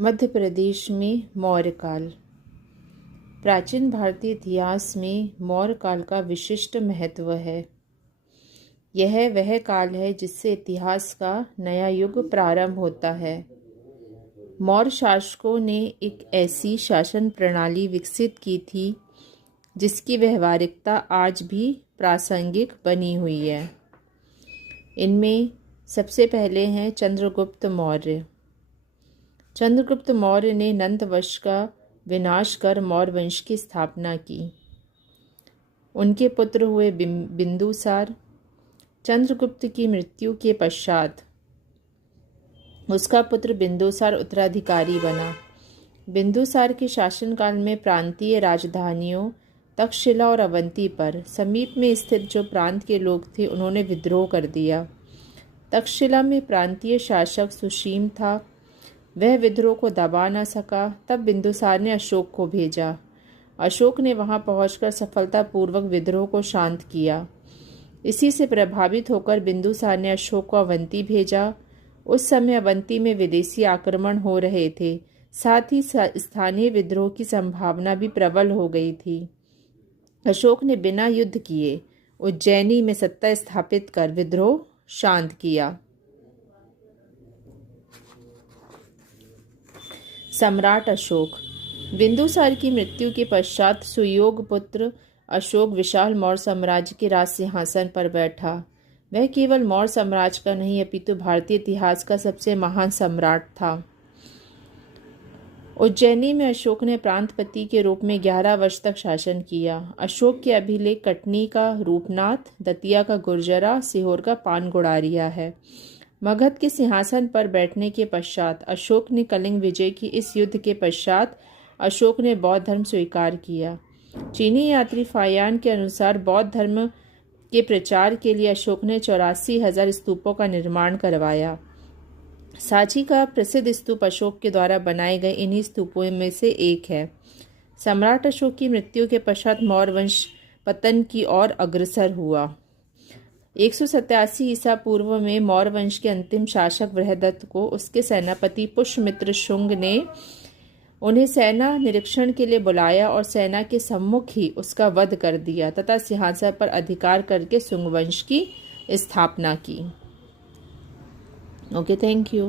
मध्य प्रदेश में मौर्य काल। प्राचीन भारतीय इतिहास में मौर्य काल का विशिष्ट महत्व है। यह वह काल है जिससे इतिहास का नया युग प्रारंभ होता है। मौर्य शासकों ने एक ऐसी शासन प्रणाली विकसित की थी जिसकी व्यवहारिकता आज भी प्रासंगिक बनी हुई है। इनमें सबसे पहले हैं चंद्रगुप्त मौर्य। चंद्रगुप्त मौर्य ने नंद वंश का विनाश कर मौर्य वंश की स्थापना की। उनके पुत्र हुए बिंदुसार। चंद्रगुप्त की मृत्यु के पश्चात उसका पुत्र बिंदुसार उत्तराधिकारी बना। बिंदुसार के शासनकाल में प्रांतीय राजधानियों तक्षशिला और अवंती पर समीप में स्थित जो प्रांत के लोग थे उन्होंने विद्रोह कर दिया। तक्षशिला में प्रांतीय शासक सुशीम था। वह विद्रोह को दबा न सका। तब बिंदुसार ने अशोक को भेजा। अशोक ने वहां पहुंचकर सफलतापूर्वक विद्रोह को शांत किया। इसी से प्रभावित होकर बिंदुसार ने अशोक को अवंती भेजा। उस समय अवंती में विदेशी आक्रमण हो रहे थे, साथ ही स्थानीय विद्रोह की संभावना भी प्रबल हो गई थी। अशोक ने बिना युद्ध किए उज्जैनी में सत्ता स्थापित कर विद्रोह शांत किया। सम्राट अशोक। बिंदुसार की मृत्यु के पश्चात सुयोग पुत्र अशोक विशाल मौर्य साम्राज्य के राज सिंहासन पर बैठा। वह केवल मौर्य साम्राज्य का नहीं अपितु भारतीय इतिहास का सबसे महान सम्राट था। उज्जैनी में अशोक ने प्रांतपति के रूप में 11 वर्ष तक शासन किया। अशोक के अभिलेख कटनी का रूपनाथ, दतिया का गुर्जरा, सीहोर का पानगुड़ारिया है। मगध के सिंहासन पर बैठने के पश्चात अशोक ने कलिंग विजय की। इस युद्ध के पश्चात अशोक ने बौद्ध धर्म स्वीकार किया। चीनी यात्री फायान के अनुसार बौद्ध धर्म के प्रचार के लिए अशोक ने 84,000 स्तूपों का निर्माण करवाया। सांची का प्रसिद्ध स्तूप अशोक के द्वारा बनाए गए इन्हीं स्तूपों में से एक है। सम्राट अशोक की मृत्यु के पश्चात मौर्य वंश पतन की ओर अग्रसर हुआ। 187 ईसा पूर्व में मौर्य वंश के अंतिम शासक बृहदत्त को उसके सेनापति पुष्यमित्र शुंग ने उन्हें सेना निरीक्षण के लिए बुलाया और सेना के सम्मुख ही उसका वध कर दिया तथा सिंहासन पर अधिकार करके शुंग वंश की स्थापना की। Okay, thank you.